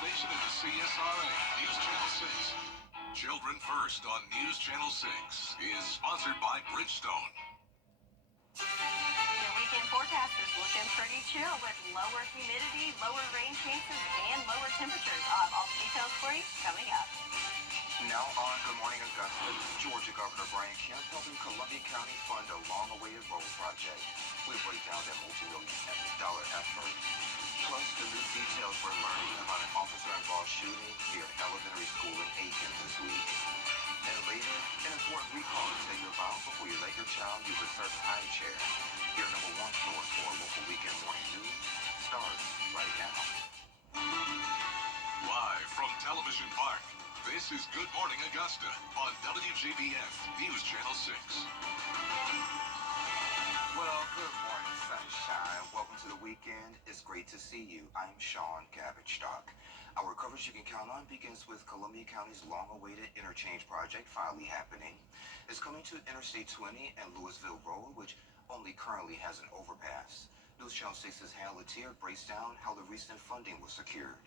station in the CSRA, News Channel 6. Children First on News Channel 6 is sponsored by Bridgestone. The weekend forecast is looking pretty chill with lower humidity, lower rain chances, and lower temperatures. I'll have all the details for you coming up. Now on Good Morning Augusta, Georgia Governor Brian Kemp helping Columbia County fund a long-awaited road project. We break down that multi-million-dollar effort. Plus, the new details we're learning about an officer-involved shooting near an elementary school in Aiken this week. And later, an important recall to tell you about before you let your child use a certain high chair. Your number one source for local weekend morning news starts right now. Live from Television Park, this is Good Morning Augusta on WJBF News Channel 6. Well, good morning, sunshine. Welcome to the weekend. It's great to see you. I'm Sean Cabbage-Stock. Our coverage you can count on begins with Columbia County's long-awaited interchange project finally happening. It's coming to Interstate 20 and Louisville Road, which only currently has an overpass. News Channel 6's Hannah Latier breaks down how the recent funding was secured.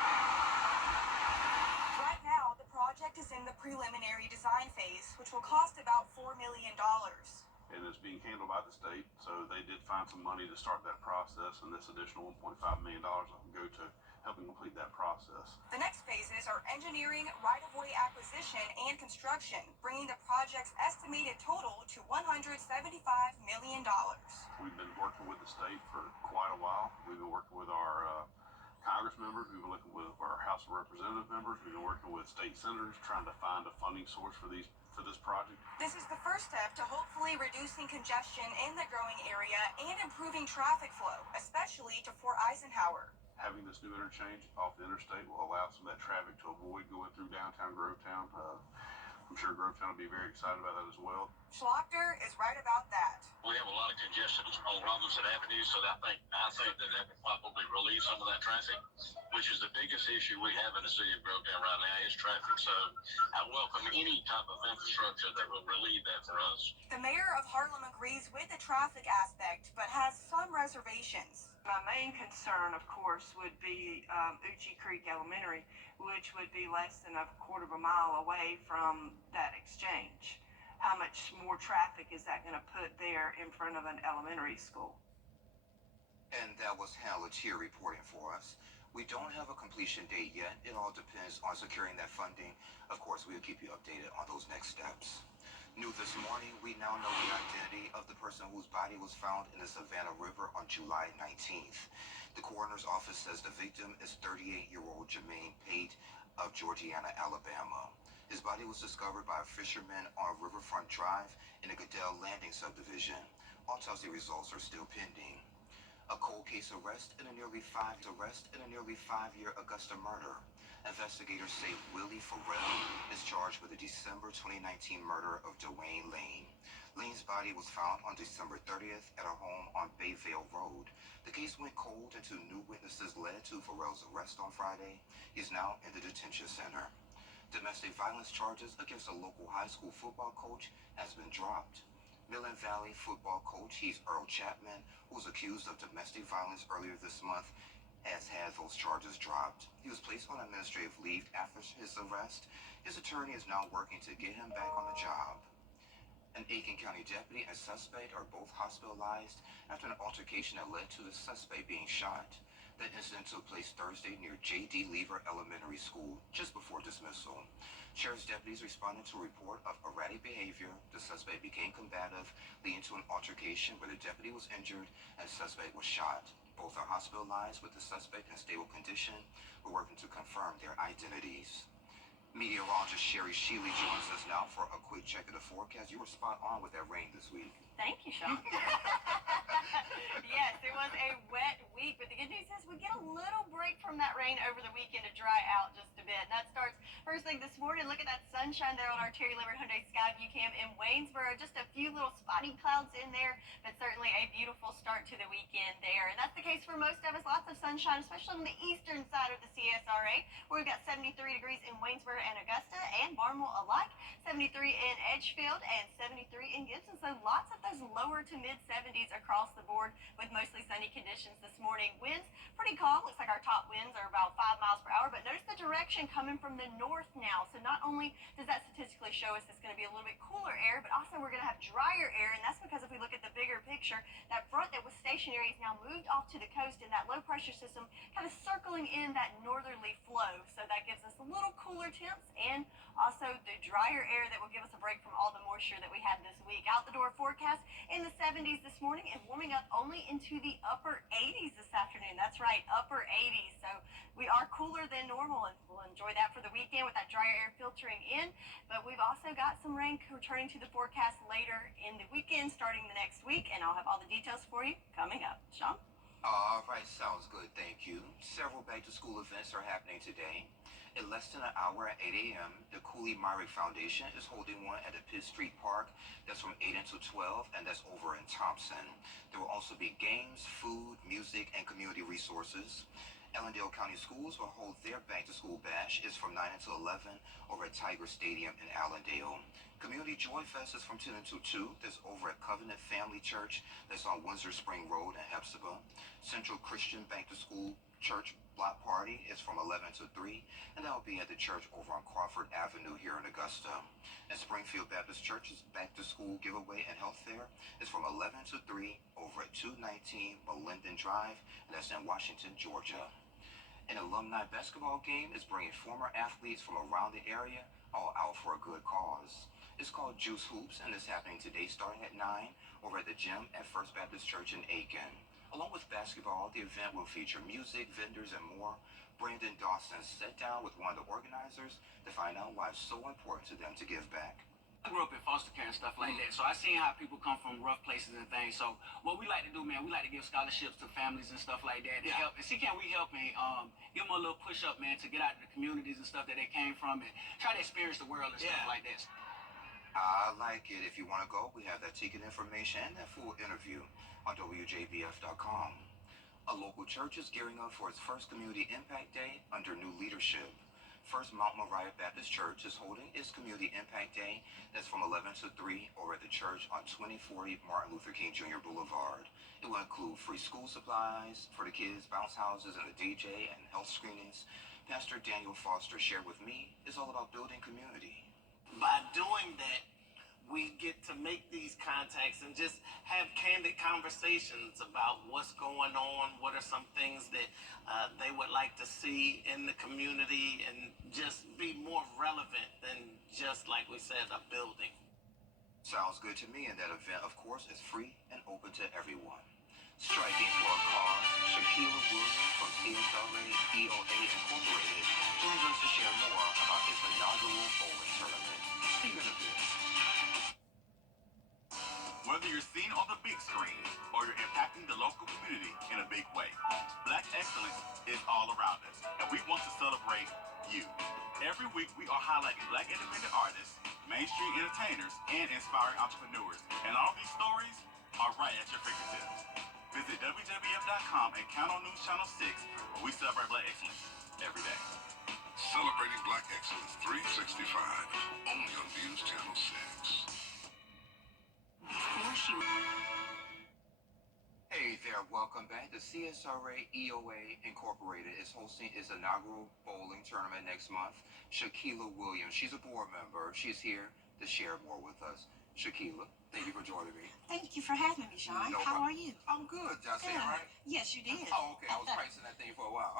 Right now, the project is in the preliminary design phase, which will cost about $4 million. And it's being handled by the state, so they did find some money to start that process, and this additional $1.5 million will go to helping complete that process. The next phases are engineering, right-of-way acquisition, and construction, bringing the project's estimated total to $175 million. We've been working with the state for quite a while. We've been working with our Congress members, we've been working with our House of Representative members, we've been working with state senators, trying to find a funding source for this project. This is the first step to hopefully reducing congestion in the growing area and improving traffic flow, especially to Fort Eisenhower. Having this new interchange off the interstate will allow some of that traffic to avoid going through downtown Grovetown. I'm sure Grovetown will be very excited about that as well. Schlachter is right about that. We have a lot of congestion on Robinson Avenue, so I think that would probably relieve some of that traffic, which is the biggest issue we have in the city of Grovetown right now is traffic. So I welcome any type of infrastructure that will relieve that for us. The mayor of Harlem agrees with the traffic aspect, but has some reservations. My main concern, of course, would be Uchee Creek Elementary, which would be less than a quarter of a mile away from that exchange. How much more traffic is that going to put there in front of an elementary school? And that was Hannah Latier reporting for us. We don't have a completion date yet. It all depends on securing that funding. Of course, we'll keep you updated on those next steps. New this morning, we now know the identity of the person whose body was found in the Savannah River on July 19th. The coroner's office says the victim is 38-year-old Jermaine Pate of Georgiana, Alabama. His body was discovered by a fisherman on Riverfront Drive in the Goodell Landing subdivision. Autopsy results are still pending. A cold case arrest in a nearly 5-year Augusta murder. Investigators say Willie Farrell is charged with the December 2019 murder of Dwayne Lane. Lane's body was found on December 30th at a home on Bayvale Road. The case went cold and two new witnesses led to Farrell's arrest on Friday. He is now in the detention center. Domestic violence charges against a local high school football coach has been dropped. Midland Valley football coach, he's Earl Chapman, who was accused of domestic violence earlier this month, has had those charges dropped. He was placed on administrative leave after his arrest. His attorney is now working to get him back on the job. An Aiken County deputy and suspect are both hospitalized after an altercation that led to the suspect being shot. The incident took place Thursday near J.D. Lever Elementary School, just before dismissal. Sheriff's deputies responded to a report of erratic behavior. The suspect became combative, leading to an altercation where the deputy was injured and the suspect was shot. Both are hospitalized with the suspect in stable condition. We're working to confirm their identities. Meteorologist Sherry Sheely joins us now for a quick check of the forecast. You were spot on with that rain this week. Thank you, Sean. Yes, it was a wet week, but the good news is we get a little break from that rain over the weekend to dry out just a bit. And that starts first thing this morning. Look at that sunshine there on our Terry Libbert Hyundai Skyview Cam in Waynesboro. Just a few little spotty clouds in there, but certainly a beautiful start to the weekend there. And that's the case for most of us. Lots of sunshine, especially on the eastern side of the CSRA, where we've got 73 degrees in Waynesboro and Augusta and Barnwell alike, 73 in Edgefield and 73 in Gibson. So lots of those lower to mid 70s across the board with mostly sunny conditions this morning. Winds pretty pretty calm. Looks like our top winds are about 5 miles per hour, but notice the direction coming from the north now. So not only does that statistically show us it's going to be a little bit cooler air, but also we're going to have drier air, and that's because if we look at the bigger picture, that front that was stationary is now moved off to the coast, and that low pressure system kind of circling in that northerly flow. So that gives us a little cooler temps and also the drier air that will give us a break from all the moisture that we had this week. Out the door forecast in the 70s this morning and warming up only into the upper 80s this afternoon. That's right, upper 80s. So we are cooler than normal, and we'll enjoy that for the weekend with that drier air filtering in. But we've also got some rain returning to the forecast later in the weekend, starting the next week, and I'll have all the details for you coming up. Sean? All right, sounds good, thank you. Several back-to-school events are happening today. In less than an hour at 8 a.m., the Cooley Myrick Foundation is holding one at the Pitt Street Park. That's from 8 until 12, and that's over in Thompson. There will also be games, food, music, and community resources. Ellendale County Schools will hold their back-to-school bash. It's from 9 until 11 over at Tiger Stadium in Allendale. Community Joy Fest is from 10 until 2. That's over at Covenant Family Church. That's on Windsor Spring Road in Hepzibah. Central Christian Back-to-School Church Block Party is from 11 to 3, and that will be at the church over on Crawford Avenue here in Augusta. And Springfield Baptist Church's Back-to-School Giveaway and Health Fair is from 11 to 3 over at 219 Melinden Drive, and that's in Washington, Georgia. An alumni basketball game is bringing former athletes from around the area all out for a good cause. It's called Juice Hoops, and it's happening today starting at 9 over at the gym at First Baptist Church in Aiken. Along with basketball, the event will feature music, vendors, and more. Brandon Dawson sat down with one of the organizers to find out why it's so important to them to give back. I grew up in foster care and stuff like that, so I seen how people come from rough places and things. So what we like to do, man, we like to give scholarships to families and stuff like that to help and see can we help and give them a little push up, man, to get out of the communities and stuff that they came from and try to experience the world and stuff like that. I like it. If you want to go, we have that ticket information and that full interview on WJBF.com. A local church is gearing up for its first Community Impact Day under new leadership. First Mount Moriah Baptist Church is holding its Community Impact Day. That's from 11 to 3 over at the church on 2040 Martin Luther King Jr. Boulevard. It will include free school supplies for the kids, bounce houses, and a DJ and health screenings. Pastor Daniel Foster shared with me it's all about building community. By doing that, we get to make these contacts and just have candid conversations about what's going on, what are some things that they would like to see in the community, and just be more relevant than just, like we said, a building. Sounds good to me, and that event, of course, is free and open to everyone. Striking for a cause, Shaquilla Williams from CSRA EOA Incorporated joins us to share more about its inaugural bowling tournament. Speaking of this, whether you're seen on the big screen or you're impacting the local community in a big way, Black excellence is all around us, and we want to celebrate you. Every week, we are highlighting Black independent artists, mainstream entertainers, and inspiring entrepreneurs. And all these stories are right at your fingertips. Visit WJBF.com and count on News Channel 6, where we celebrate Black excellence every day. Celebrating Black Excellence 365, only on News Channel 6. hey there, welcome back. The CSRA EOA Incorporated is hosting its inaugural bowling tournament next month. Shaquilla Williams, she's a board member. She's here to share more with us. Shaquilla, thank you for joining me. Thank you for having me, Sean. No How problem. are you? I'm good. Did I say it right? Yes, you did. Oh, okay. I was pricing that thing for a while.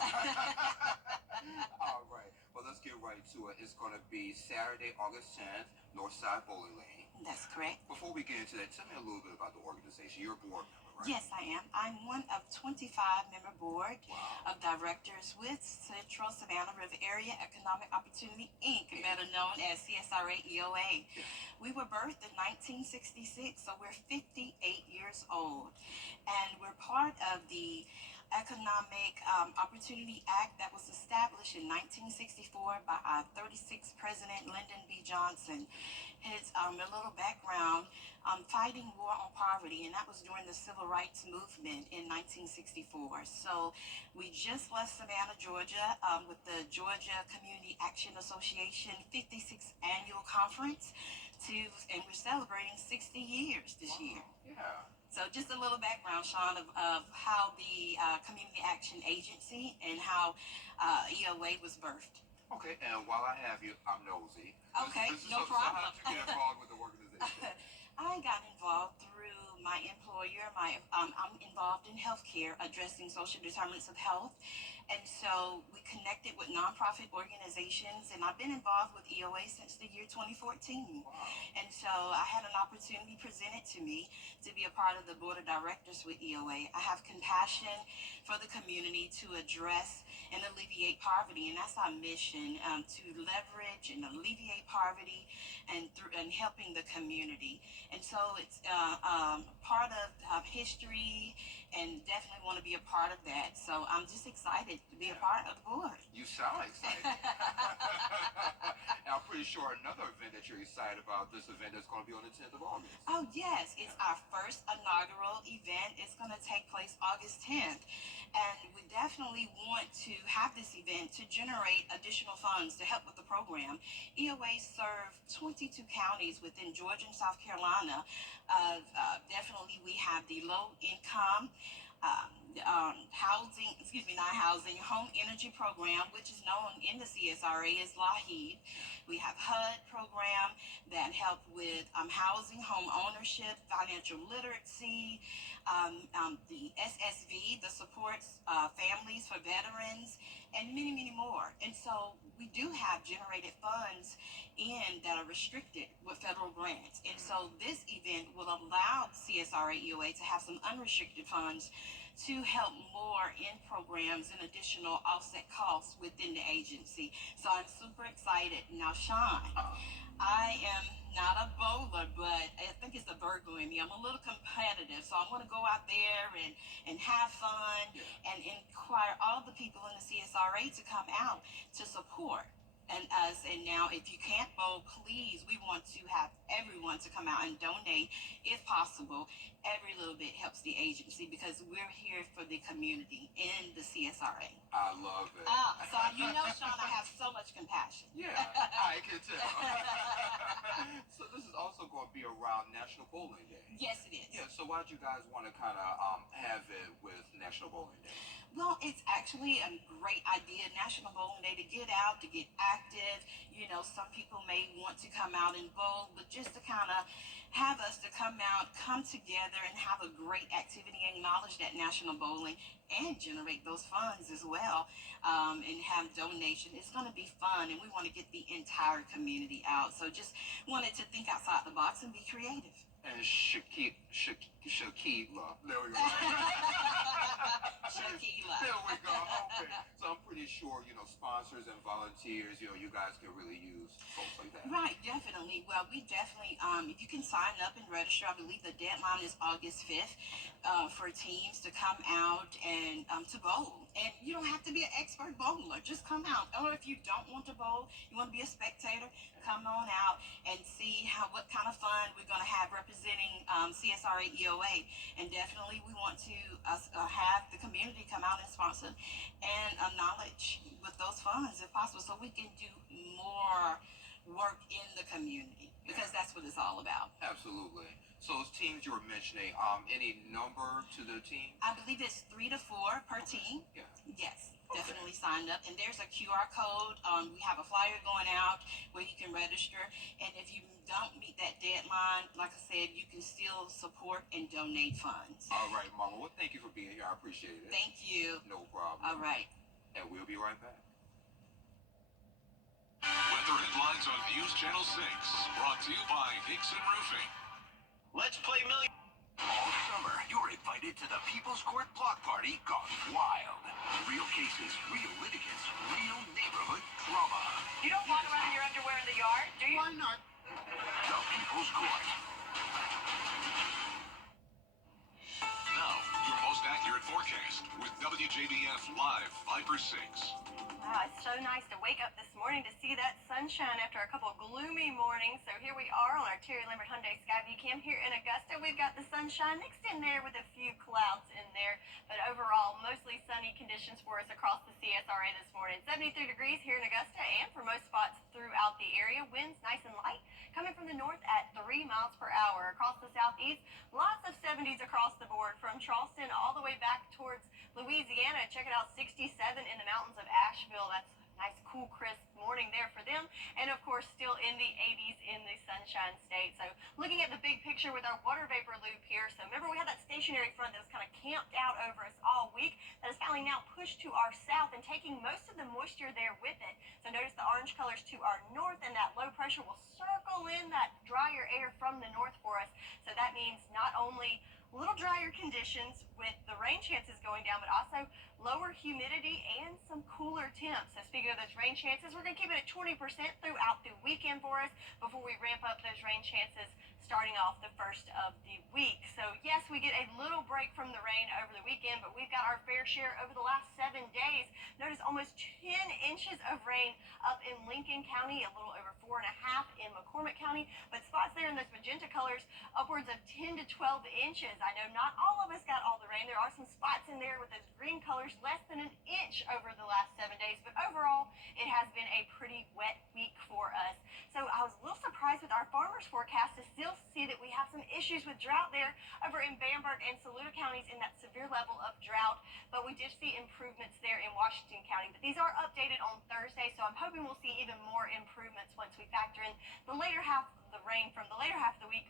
All right. Well, let's get right to it. It's going to be Saturday, August 10th, Northside Bowling Lane. That's correct. Before we get into that, tell me a little bit about the organization. You're a board member, right? Yes, I am. I'm one of 25 member board of directors with Central Savannah River Area Economic Opportunity Inc., better known as CSRA EOA. We were birthed in 1966, so we're 58 years old. And we're part of the Economic Opportunity Act that was established in 1964 by our 36th President Lyndon B. Johnson. His a little background, fighting war on poverty, and that was during the Civil Rights Movement in 1964. So we just left Savannah, Georgia, with the Georgia Community Action Association 56th Annual Conference, and we're celebrating 60 years this year. Yeah. So just a little background, Sean, of how the Community Action Agency and how EOA was birthed. Okay, and while I have you, I'm nosy. Okay, no So problem. how did you get involved with the organization? I got involved through my employer. I'm involved in healthcare, addressing social determinants of health. And so we connected with nonprofit organizations, and I've been involved with EOA since the year 2014. Wow. And so I had an opportunity presented to me to be a part of the board of directors with EOA. I have compassion for the community to address and alleviate poverty, and that's our mission, to leverage and alleviate poverty and helping the community. And so it's part of history, and definitely want to be a part of that. So I'm just excited to be a part of the board. You sound excited. Now, I'm pretty sure another event that you're excited about, this event is going to be on the 10th of August. Oh, yes. It's our first inaugural event. It's going to take place August 10th. And we definitely want to have this event to generate additional funds to help with the program. EOA serves 22 counties within Georgia and South Carolina. Definitely, we have the low income home energy program, which is known in the CSRA as LAHEED. We have HUD program that help with housing, home ownership, financial literacy. The SSV, the supports families for veterans, and many, many more. And so we do have generated funds that are restricted with federal grants. And so this event will allow CSRA EOA to have some unrestricted funds to help more in programs and additional offset costs within the agency. So I'm super excited. Now, Sean, I am not a bowler, but I think it's the Virgo in me. I'm a little competitive, so I want to go out there and have fun and inquire all the people in the CSRA to come out to support and us. And now, if you can't bowl, please, we want to have everyone to come out and donate if possible. Every little bit helps the agency because we're here for the community in the CSRA. I love it. So you know, Sean, I have so much compassion. Yeah, I can tell. So this is also going to be around National Bowling Day. Yes, it is. Yeah, so why did you guys want to kind of have it with National Bowling Day? Well, it's actually a great idea, National Bowling Day, to get out, to get active. You know, some people may want to come out and bowl, but just to kind of have us to come out, come together, and have a great activity, acknowledge that national bowling, and generate those funds as well, and have donation. It's going to be fun, and we want to get the entire community out. So just wanted to think outside the box and be creative. And Shakila. There we go. Shakila. There we go. Okay. So I'm pretty sure, sponsors and volunteers, you guys can really use folks like that. Right, definitely. Well, we definitely, if you can sign up and register, I believe the deadline is August 5th for teams to come out and to bowl. And you don't have to be an expert bowler. Just come out. Or if you don't want to bowl, you want to be a spectator, come on out and see what kind of fun we're going to have representing CSRA EOA. And definitely we want to have the community come out and sponsor and acknowledge with those funds if possible, so we can do more work in the community, because that's what it's all about. Absolutely. So those teams you were mentioning, any number to the team? I believe it's 3 to 4 per team. Yeah. Yes, definitely signed up. And there's a QR code. We have a flyer going out where you can register. And if you don't meet that deadline, like I said, you can still support and donate funds. All right, Mama. Well, thank you for being here. I appreciate it. Thank you. No problem. All right. And we'll be right back. Weather headlines on News Channel 6, brought to you by Nixon Roofing. Let's play million. All summer, you're invited to the People's Court Block Party gone wild. Real cases, real litigants, real neighborhood drama. You don't walk around in your underwear in the yard, do you? Why not? The People's Court. Now, your most accurate forecast with WJBF. WJBF Live Viper 6. Wow, it's so nice to wake up this morning to see that sunshine after a couple of gloomy mornings. So here we are on our Terry Lambert Hyundai Skyview Cam here in Augusta. We've got the sunshine mixed in there with a few clouds in there. But overall, mostly sunny conditions for us across the CSRA this morning. 73 degrees here in Augusta and for most spots throughout the area. Winds nice and light, coming from the north at 3 miles per hour. Across the southeast, lots of 70s across the board from Charleston all the way back towards Louisiana. Check it out, 67 in the mountains of Asheville. That's a nice, cool, crisp morning there for them. And of course, still in the 80s in the Sunshine State. So looking at the big picture with our water vapor loop here. So remember, we had that stationary front that was kind of camped out over us all week. That is finally now pushed to our south and taking most of the moisture there with it. So notice the orange colors to our north, and that low pressure will circle in that drier air from the north for us. So that means not only a little drier conditions with the rain chances going down, but also lower humidity and some cooler temps. So speaking of those rain chances, we're going to keep it at 20% throughout the weekend for us before we ramp up those rain chances starting off the first of the week. So yes, we get a little break from the rain over the weekend, but we've got our fair share over the last 7 days. Notice almost 10 inches of rain up in Lincoln County, a little over 4.5 in McCormick County, but spots there in those magenta colors, upwards of 10 to 12 inches. I know not all of us got all the rain. There are some spots in there with those green colors, less than an inch over the last 7 days, but overall, it has been a pretty wet week for us. So I was a little surprised with our farmers forecast to still see that we have some issues with drought there over in Bamberg and Saluda counties in that severe level of drought, but we did see improvements there in Washington County. But these are updated on Thursday, so I'm hoping we'll see even more improvements once we factor in the later half of the rain from the later half of the week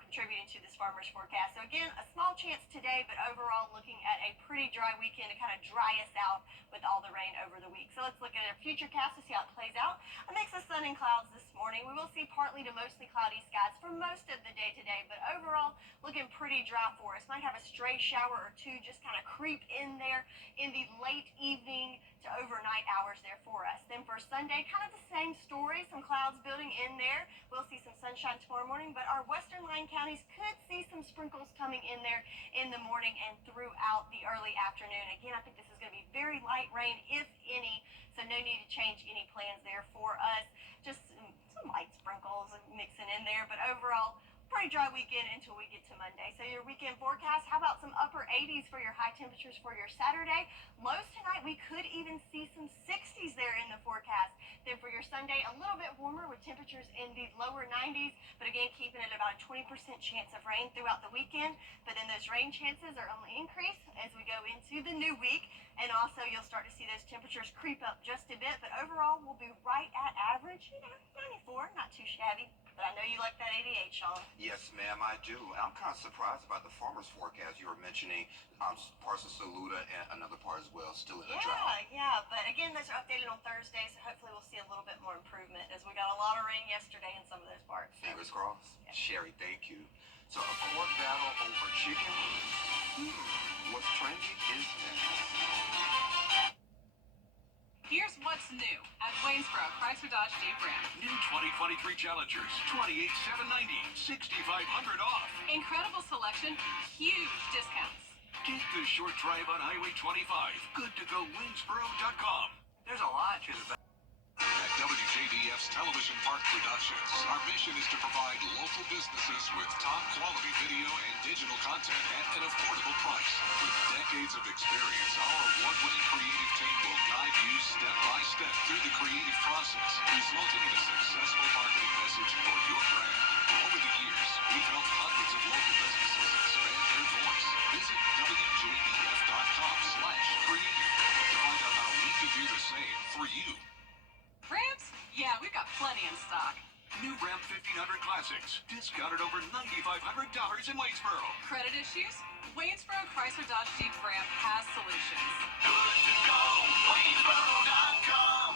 contributing to this farmer's forecast. So again, a small chance today, but overall looking at a pretty dry weekend to kind of dry us out with all the rain over the week. So let's look at our future cast to see how it plays out. A mix of sun and clouds this morning. We will see partly to mostly cloudy skies for most of the day today, but overall looking pretty dry for us. Might have a stray shower or two just kind of creep in there in the late evening to overnight hours there for us. Then for Sunday, kind of the same story, some clouds building in there. We'll see some sunshine tomorrow morning, but our western line counties could see some sprinkles coming in there in the morning and throughout the early afternoon. Again, I think this is going to be very light rain, if any, so no need to change any plans there for us. Just some light sprinkles mixing in there, but overall, pretty dry weekend until we get to Monday. So your weekend forecast, how about some upper 80s for your high temperatures for your Saturday? Lows tonight, we could even see some 60s there in the forecast. Then for your Sunday, a little bit warmer with temperatures in the lower 90s, but again, keeping it about a 20% chance of rain throughout the weekend. But then those rain chances are only increase as we go into the new week. And also, you'll start to see those temperatures creep up just a bit, but overall, we'll be right at average, 94, not too shabby. But I know you like that 88, Sean. Yes, ma'am, I do. And I'm kind of surprised about the farmer's forecast. You were mentioning parts of Saluda and another part as well, still in the drought. Yeah. But again, those are updated on Thursday, so hopefully we'll see a little bit more improvement as we got a lot of rain yesterday in some of those parts. Fingers crossed. Yeah. Sherry, thank you. So a court battle over chicken. What's trending is next. Here's what's new at Waynesboro Chrysler Dodge Jeep Ram. New 2023 Challengers, $28,790, $6,500 off. Incredible selection, huge discounts. Take the short drive on Highway 25. Good to go Waynesboro.com. There's a lot to the At WJBF's Television Park Productions, our mission is to provide local businesses with top quality video and digital content at an affordable price. With decades of experience, our award-winning creative team will guide you step by step through the creative process, resulting in a successful marketing message for your brand. Over the years, we've helped hundreds of local businesses expand their voice. Visit WJBF.com/creative to find out how we can do the same for you. Rams? Yeah, we've got plenty in stock. New Ram 1500 Classics, discounted over $9,500 in Waynesboro. Credit issues? Waynesboro Chrysler Dodge Jeep Ram has solutions. Good to go Waynesboro.com.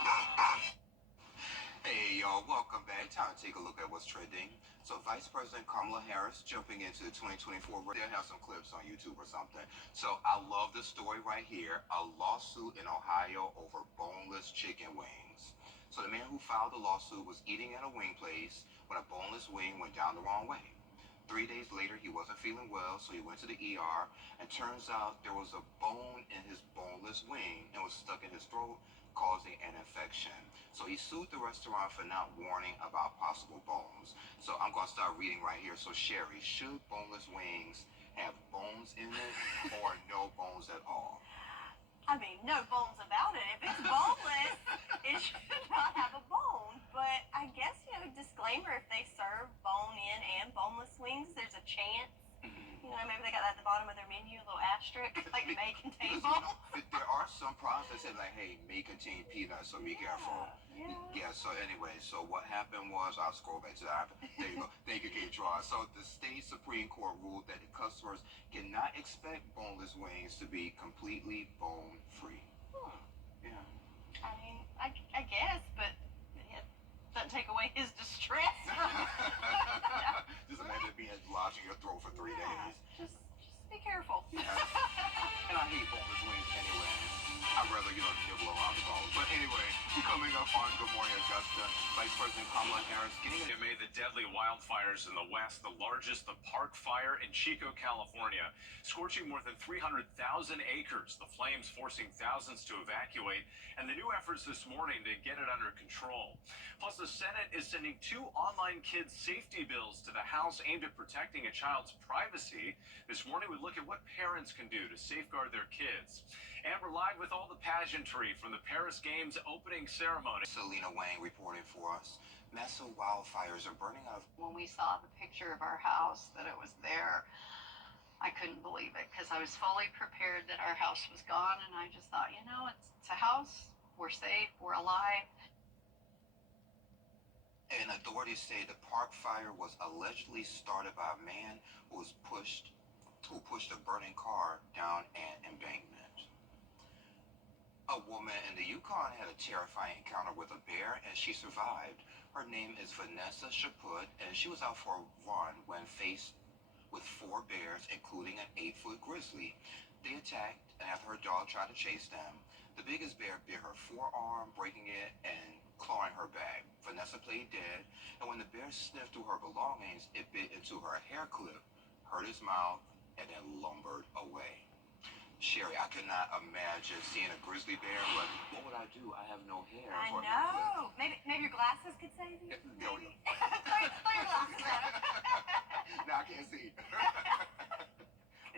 Hey, y'all, welcome back. Time to take a look at what's trending. So Vice President Kamala Harris jumping into the 2024, they'll have some clips on YouTube or something. So I love this story right here. A lawsuit in Ohio over boneless chicken wings. So the man who filed the lawsuit was eating at a wing place when a boneless wing went down the wrong way. 3 days later, he wasn't feeling well, so he went to the ER, and turns out there was a bone in his boneless wing and was stuck in his throat, causing an infection. So he sued the restaurant for not warning about possible bones. So I'm going to start reading right here. So Sherry, should boneless wings have bones in it or no bones at all? I mean, no bones about it. If it's boneless, it should not have a bone. But I guess, disclaimer, if they serve bone-in and boneless wings, there's a chance. Maybe they got that at the bottom of their menu, a little asterisk, like may contain bones. There are some products that say, like, hey, may contain peanuts, so be careful. Yeah. So anyway, so what happened was, I'll scroll back to that. There you go. Thank you, Kate-Tron. So the state Supreme Court ruled that the customers cannot expect boneless wings to be completely bone-free. Yeah. I mean, I guess, but it doesn't take away his distress. Just imagine being lodged in your throat for 3 days. Just be careful. And I hate boneless wings anyway. I'd rather, nibble around the bones. But anyway, coming up on Good Morning Augusta, Vice President Kamala Harris getting it. Amid the deadly wildfires in the West, the largest, the Park Fire in Chico, California, scorching more than 300,000 acres. The flames forcing thousands to evacuate, and the new efforts this morning to get it under control. Plus, the Senate is sending 2 online kids' safety bills to the House aimed at protecting a child's privacy. This morning, we look at what parents can do to safeguard their kids. And we're live with all the pageantry from the Paris Games opening ceremony. Selena Wang reporting for us. Massive wildfires are burning out. When we saw the picture of our house, that it was there, I couldn't believe it because I was fully prepared that our house was gone, and I just thought, it's a house, we're safe, we're alive. And authorities say the Park Fire was allegedly started by a man who pushed a burning car down an embankment. A woman in the Yukon had a terrifying encounter with a bear, and she survived. Her name is Vanessa Chaput, and she was out for a run when faced with 4 bears, including an 8-foot grizzly. They attacked, and after her dog tried to chase them, the biggest bear bit her forearm, breaking it and clawing her back. Vanessa played dead, and when the bear sniffed through her belongings, it bit into her hair clip, hurt his mouth, and then lumbered away. Sherry, I could not imagine seeing a grizzly bear, but what would I do? I have no hair. I know. Maybe your glasses could save you. Maybe. Throw your glasses at him. Now I can't see.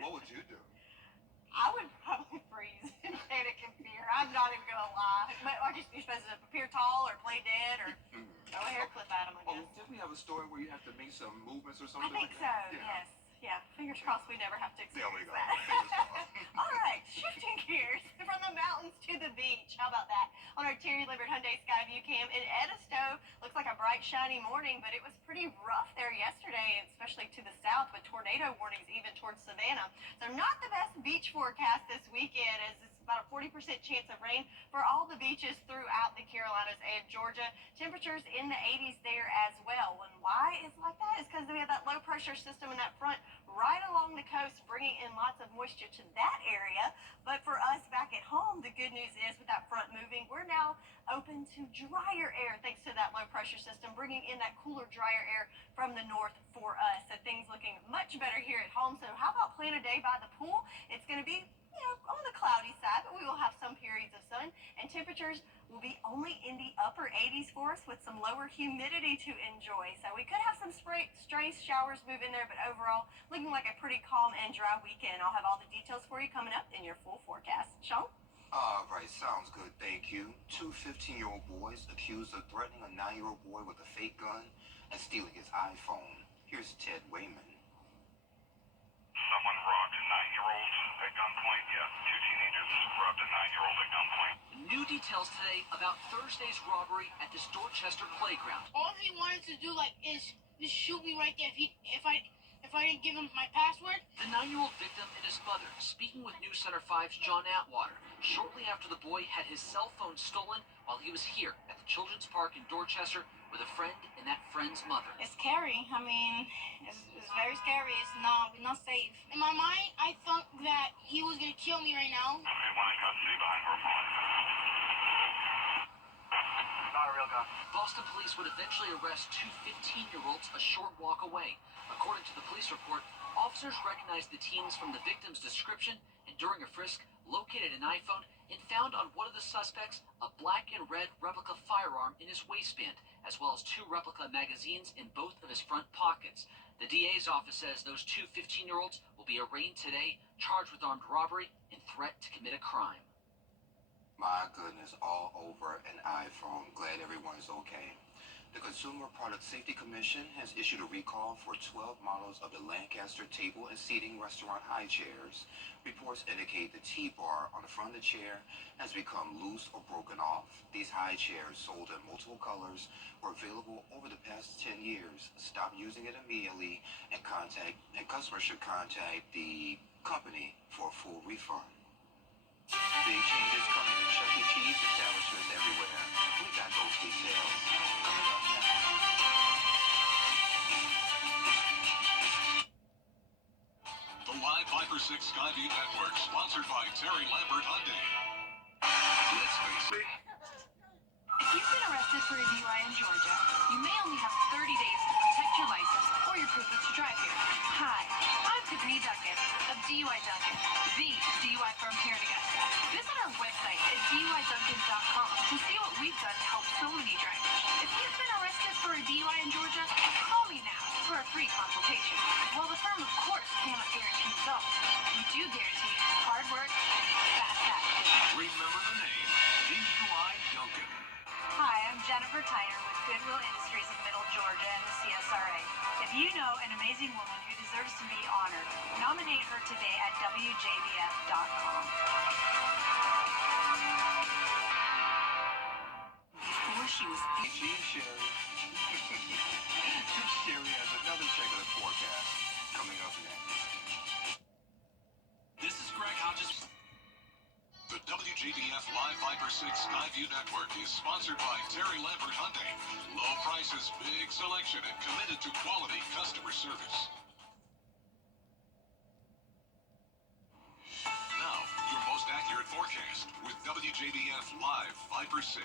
What would you do? I would probably freeze in panic and fear. I'm not even gonna lie. But you're supposed to appear tall or play dead or throw a hair clip at him, I guess. Did we have a story where you have to make some movements or something? I think like so. that? Yes. Yeah, fingers crossed we never have to There we experience go. that. All right, shifting gears from the mountains to the beach. How about that? On our Terry Libbert Hyundai Skyview cam in Edisto, looks like a bright, shiny morning, but it was pretty rough there yesterday, especially to the south, with tornado warnings even towards Savannah. So not the best beach forecast this weekend, as it's about a 40% chance of rain for all the beaches throughout the Carolinas and Georgia. Temperatures in the 80s there as well. And why it's like that is because we have that low pressure system in that front right along the coast, bringing in lots of moisture to that area. But for us back at home, the good news is with that front moving, we're now open to drier air thanks to that low pressure system, bringing in that cooler, drier air from the north for us. So things looking much better here at home. So how about playing a day by the pool? It's going to be on the cloudy side, but we will have some periods of sun, and temperatures will be only in the upper 80s for us with some lower humidity to enjoy. So we could have some stray showers move in there, but overall looking like a pretty calm and dry weekend. I'll have all the details for you coming up in your full forecast. Sean? All right, sounds good, thank you. 2 15-year-old boys accused of threatening a 9-year-old boy with a fake gun and stealing his iPhone. Here's Ted Wayman. Someone robbed a 9-year-old at gunpoint. Yeah, 2 teenagers robbed a 9-year-old at gunpoint. New details today about Thursday's robbery at this Dorchester playground. All he wanted to do, is just shoot me right there if I didn't give him my password. The 9-year-old victim and his mother speaking with News Center 5's John Atwater shortly after the boy had his cell phone stolen while he was here at the Children's Park in Dorchester with a friend and that friend's mother. It's scary. I mean, it's very scary. We're not safe. In my mind, I thought that he was gonna kill me right now. Everyone in custody behind her phone. Not a real gun. Boss Boston police would eventually arrest two 15-year-olds a short walk away. According to the police report, officers recognized the teens from the victim's description and during a frisk located an iPhone and found on one of the suspects a black and red replica firearm in his waistband, as well as two replica magazines in both of his front pockets. The DA's office says those two 15-year-olds will be arraigned today, charged with armed robbery and threat to commit a crime. My goodness, all over an iPhone. Glad everyone's okay. The Consumer Product Safety Commission has issued a recall for 12 models of the Lancaster table and seating restaurant high chairs. Reports indicate the T-bar on the front of the chair has become loose or broken off. These high chairs, sold in multiple colors, were available over the past 10 years. Stop using it immediately and customers should contact the company for a full refund. Big changes coming to Chuck E. Cheese establishments everywhere. We got those details coming up next. The Live Viper 6 Skyview Network, sponsored by Terry Lambert Hyundai. Let's face it. If you've been arrested for a DUI in Georgia, you may only have 30 days to protect your license or your privilege to drive here. Hi, I'm Tiffany Duncan of DUI Duncan, the DUI firm here in Augusta. Visit our website at DUIDuncan.com to see what we've done to help so many drivers. If you've been arrested for a DUI in Georgia, call me now for a free consultation. While the firm, of course, cannot guarantee results, we do guarantee hard work and fast action. Remember the name, DUI Duncan. Hi, I'm Jennifer Tyner with Goodwill Industries of Middle Georgia and the CSRA. If you know an amazing woman who deserves to be honored, nominate her today at WJBF.com. Before she was Gene Sherry. Sherry has another check of the forecast coming up next. This is Greg Hodges. The WJBF Live Viper 6 Skyview Network is sponsored by Terry Lambert Hyundai. Low prices, big selection, and committed to quality customer service. Now, your most accurate forecast with WJBF Live Viper 6.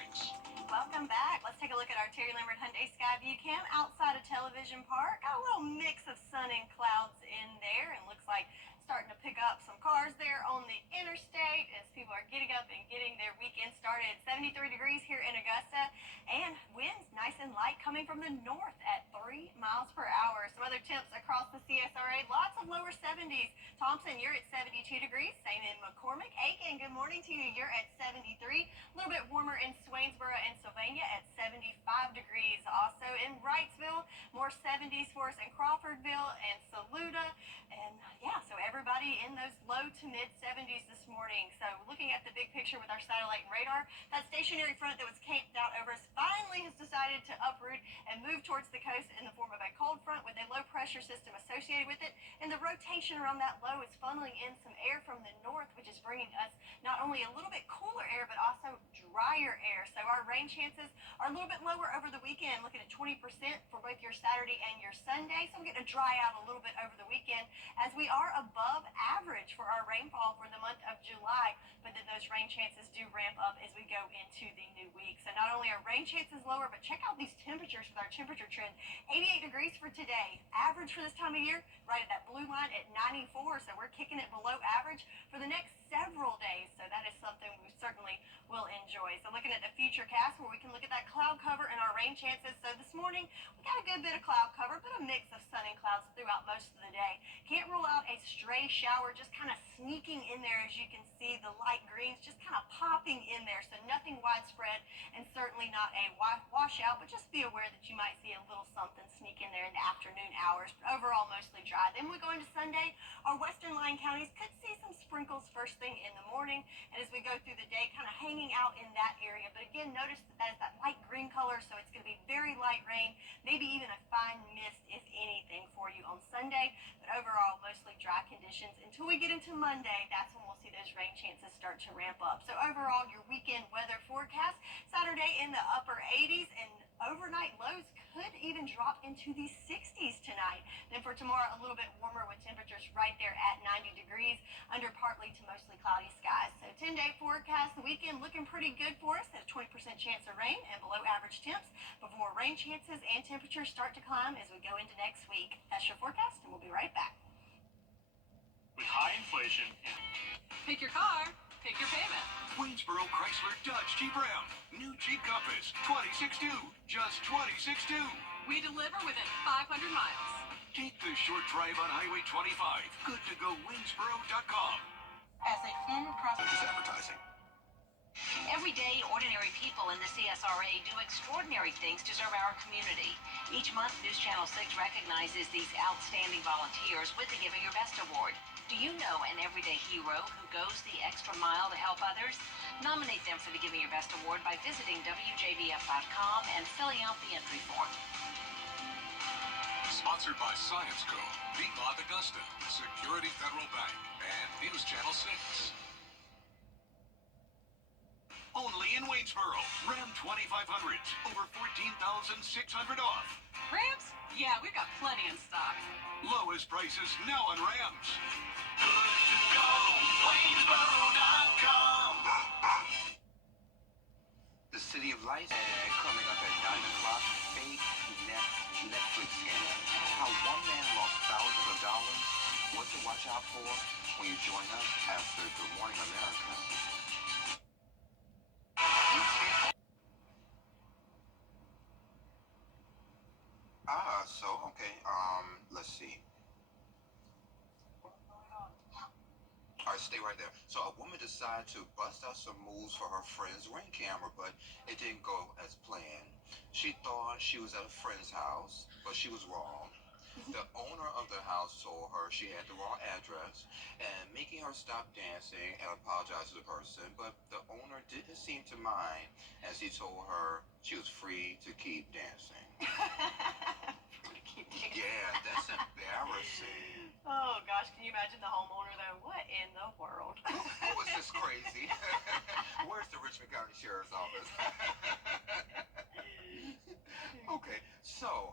Welcome back. Let's take a look at our Terry Lambert Hyundai Skyview Cam outside of Television Park. Got a little mix of sun and clouds in there, and looks like starting to pick up some cars there on the interstate as people are getting up and getting their weekend started. 73 degrees here in Augusta, and winds nice and light coming from the north at 3 miles per hour. Some other temps across the CSRA, lots of lower 70s. Thompson, you're at 72 degrees. Same in McCormick. Aiken, good morning to you. You're at 73. A little bit warmer in Swainsboro and Sylvania at 75 degrees. Also in Wrightsville, more 70s for us in Crawfordville and Saluda. And yeah, so everybody in those low to mid 70s this morning. So looking at the big picture with our satellite and radar, that stationary front that was camped out over us finally has decided to uproot and move towards the coast in the form of a cold front with a low pressure system associated with it. And the rotation around that low is funneling in some air from the north, which is bringing us not only a little bit cooler air, but also drier air. So our rain chances are a little bit lower over the weekend, looking at 20% for both your Saturday and your Sunday. So we're going to dry out a little bit over the weekend, as we are above average for our rainfall for the month of July, but then those rain chances do ramp up as we go into the new week. So not only are rain chances lower, but check out these temperatures with our temperature trend. 88 degrees for today. Average for this time of year, right at that blue line at 94. So we're kicking it below average for the next several days. So that is something we certainly will enjoy. So looking at the future cast, where we can look at that cloud cover and our rain chances. So this morning, we got a good bit of cloud cover, but a mix of sun and clouds throughout most of the day. Can't rule out a stray shower just kind of sneaking in there. As you can see, the light greens just kind of popping in there. So nothing widespread, and certainly not a washout, but just be aware that you might see a little something sneak in there in the afternoon hours. But overall, mostly dry. Then we go into Sunday. Our western line counties could see some sprinkles first thing in the morning, and as we go through the day, kind of hanging out in that area. But again, notice that is that light green color, so it's going to be very light rain, maybe even a fine mist, if anything, for you on Sunday. But overall, mostly dry conditions until we get into Monday. That's when we'll see those rain chances start to ramp up. So overall, your weekend weather forecast: Saturday in the upper 80s, and overnight lows could even drop into the 60s tonight. Then for tomorrow, a little bit warmer with temperatures right there at 90 degrees under partly to mostly cloudy skies. So 10-day forecast, the weekend looking pretty good for us at a 20% chance of rain and below average temps before rain chances and temperatures start to climb as we go into next week. That's your forecast, and we'll be right back. With high inflation and Pick your car, pick your payment. Waynesboro Chrysler Dodge Jeep Ram. New Jeep Compass. 26.2. Just 26.2. We deliver within 500 miles. Take the short drive on Highway 25. Good to go Waynesboro.com. As a former prosecutor. Advertising. Every day, ordinary people in the CSRA do extraordinary things to serve our community. Each month, News Channel 6 recognizes these outstanding volunteers with the Giving Your Best Award. Do you know an everyday hero who goes the extra mile to help others? Nominate them for the Giving Your Best Award by visiting WJBF.com and filling out the entry form. Sponsored by Science Co., Piedmont Augusta, Security Federal Bank, and News Channel 6. Only in Waynesboro. Ram 2500s. Over 14,600 off. Rams? Yeah, we've got plenty in stock. Lowest prices now on Rams. Good to go, Waynesboro.com. The City of Lights coming up at 9 o'clock. Fake Netflix scandal. How one man lost thousands of dollars. What to watch out for when you join us after Good Morning America. Let's see. All right, stay right there. So a woman decided to bust out some moves for her friend's Ring camera, but it didn't go as planned. She thought she was at a friend's house, but she was wrong. The owner of the house told her she had the wrong address and making her stop dancing and apologize to the person, but the owner didn't seem to mind as he told her she was free to keep dancing. Yeah, that's embarrassing. Oh gosh, can you imagine the homeowner though? What in the world? Who is this crazy? Where's the Richmond County Sheriff's Office? Okay, so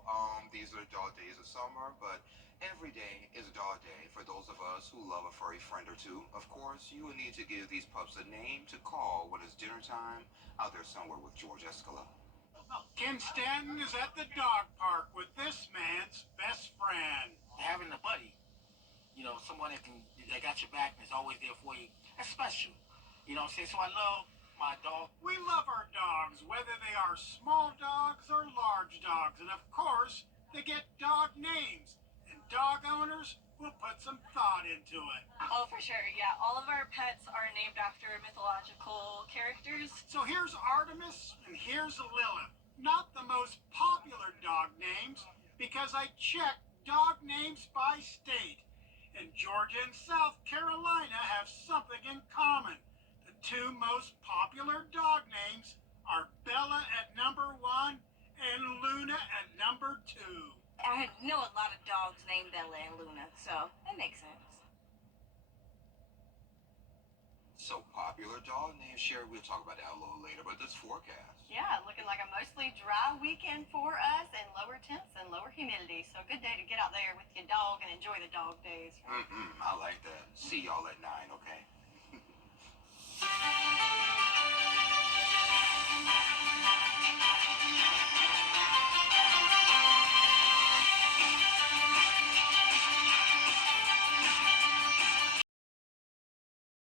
these are the dog days of summer, but every day is a dog day for those of us who love a furry friend or two. Of course, you will need to give these pups a name to call when it's dinner time out there somewhere with George Escala. Ken Stanton is at the dog park with this man's best friend. Having a buddy, you know, someone that got your back and is always there for you, that's special. You know what I'm saying? So I love my dog. We love our dogs, whether they are small dogs or large dogs. And of course, they get dog names. And dog owners will put some thought into it. Oh, for sure, yeah. All of our pets are named after mythological characters. So here's Artemis and here's Lilith. Not the most popular dog names, because I checked dog names by state. And Georgia and South Carolina have something in common. The two most popular dog names are Bella at number 1 and Luna at number 2. I know a lot of dogs named Bella and Luna, so that makes sense. So popular dog name, Sherry, we'll talk about that a little later, but this forecast. Yeah, looking like a mostly dry weekend for us and lower temps and lower humidity. So a good day to get out there with your dog and enjoy the dog days. Right? I like that. See y'all at 9, okay?